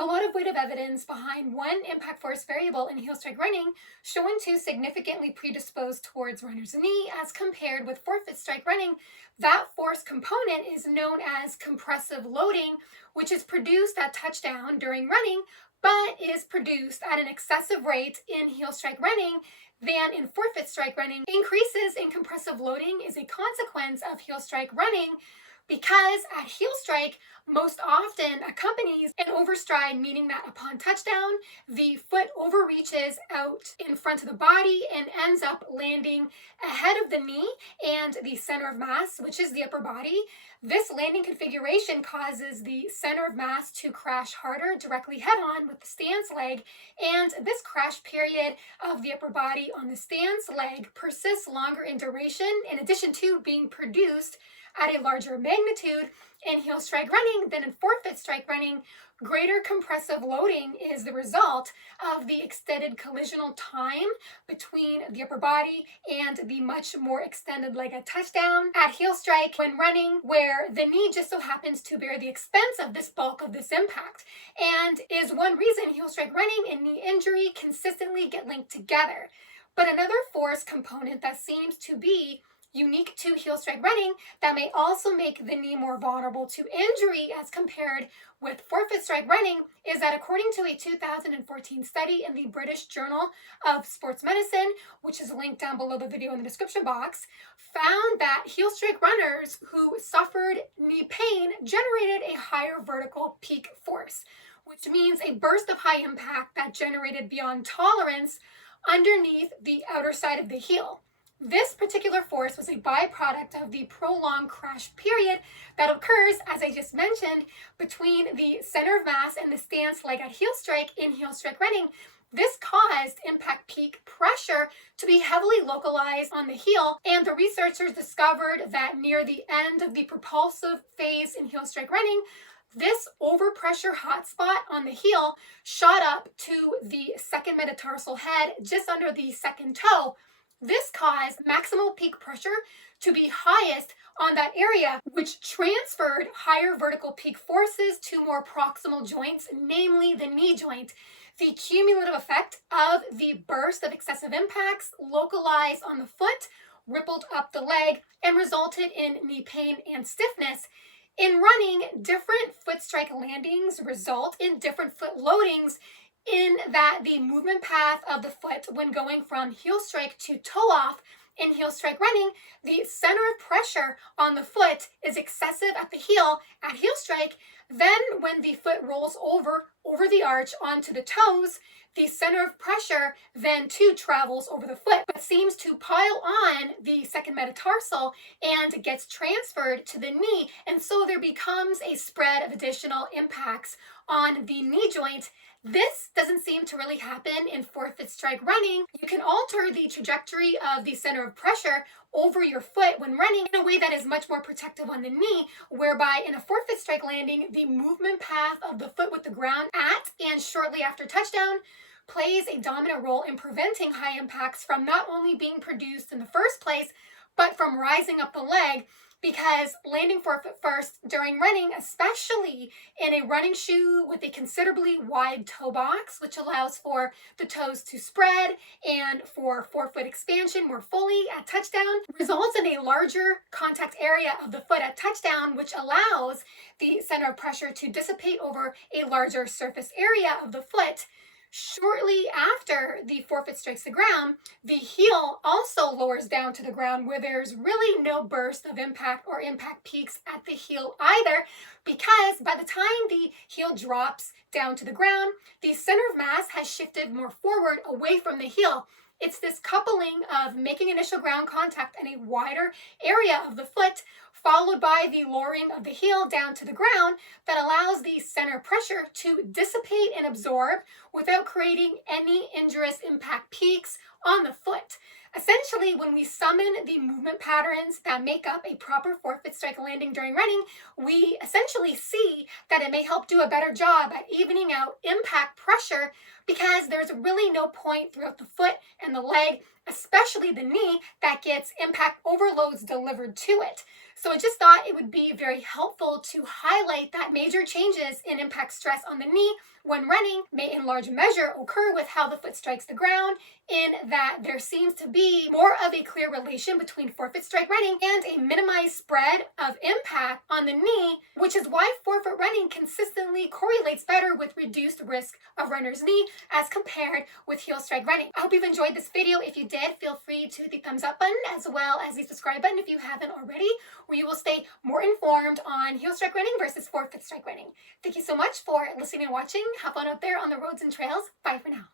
a lot of weight of evidence behind one impact force variable in heel strike running showing to significantly predispose towards runner's knee as compared with forefoot strike running. That force component is known as compressive loading, which is produced at touchdown during running, but is produced at an excessive rate in heel strike running than in forefoot strike running. Increases in compressive loading is a consequence of heel strike running because at heel strike most often accompanies an overstride, meaning that upon touchdown, the foot overreaches out in front of the body and ends up landing ahead of the knee and the center of mass, which is the upper body. This landing configuration causes the center of mass to crash harder directly head on with the stance leg, and this crash period of the upper body on the stance leg persists longer in duration, in addition to being produced at a larger magnitude in heel strike running than in forefoot strike running. Greater compressive loading is the result of the extended collisional time between the upper body and the much more extended leg at touchdown. At heel strike, when running, where the knee just so happens to bear the expense of this bulk of this impact, and is one reason heel strike running and knee injury consistently get linked together. But another force component that seems to be unique to heel strike running that may also make the knee more vulnerable to injury as compared with forefoot strike running is that according to a 2014 study in the British Journal of Sports Medicine, which is linked down below the video in the description box, found that heel strike runners who suffered knee pain generated a higher vertical peak force, which means a burst of high impact that generated beyond tolerance underneath the outer side of the heel. This particular force was a byproduct of the prolonged crash period that occurs, as I just mentioned, between the center of mass and the stance leg at heel strike in heel strike running. This caused impact peak pressure to be heavily localized on the heel, and the researchers discovered that near the end of the propulsive phase in heel strike running, this overpressure hotspot on the heel shot up to the second metatarsal head just under the second toe. This caused maximal peak pressure to be highest on that area, which transferred higher vertical peak forces to more proximal joints, namely the knee joint. The cumulative effect of the burst of excessive impacts localized on the foot rippled up the leg and resulted in knee pain and stiffness. In running, different foot strike landings result in different foot loadings, in that the movement path of the foot when going from heel strike to toe off in heel strike running, the center of pressure on the foot is excessive at the heel at heel strike. Then when the foot rolls over the arch onto the toes, the center of pressure then too travels over the foot but seems to pile on the second metatarsal and gets transferred to the knee, and so there becomes a spread of additional impacts on the knee joint. This doesn't seem to really happen in forefoot strike running. You can alter the trajectory of the center of pressure over your foot when running in a way that is much more protective on the knee, whereby in a forefoot strike landing, the movement path of the foot with the ground at and shortly after touchdown plays a dominant role in preventing high impacts from not only being produced in the first place, but from rising up the leg, because landing forefoot first during running, especially in a running shoe with a considerably wide toe box, which allows for the toes to spread and for forefoot expansion more fully at touchdown, results in a larger contact area of the foot at touchdown, which allows the center of pressure to dissipate over a larger surface area of the foot. Shortly after the forefoot strikes the ground, the heel also lowers down to the ground, where there's really no burst of impact or impact peaks at the heel either, because by the time the heel drops down to the ground, the center of mass has shifted more forward away from the heel. It's this coupling of making initial ground contact in a wider area of the foot, followed by the lowering of the heel down to the ground, that allows the center pressure to dissipate and absorb without creating any injurious impact peaks on the foot. Essentially, when we summon the movement patterns that make up a proper forefoot strike landing during running, we essentially see that it may help do a better job at evening out impact pressure, because there's really no point throughout the foot and the leg, especially the knee, that gets impact overloads delivered to it. So I just thought it would be very helpful to highlight that major changes in impact stress on the knee when running may in large measure occur with how the foot strikes the ground, in that there seems to be more of a clear relation between forefoot strike running and a minimized spread of impact on the knee, which is why forefoot running consistently correlates better with reduced risk of runner's knee as compared with heel strike running. I hope you've enjoyed this video. If you did, feel free to hit the thumbs up button as well as the subscribe button if you haven't already, where you will stay more informed on heel strike running versus forefoot strike running. Thank you so much for listening and watching. Have fun out there on the roads and trails. Bye for now.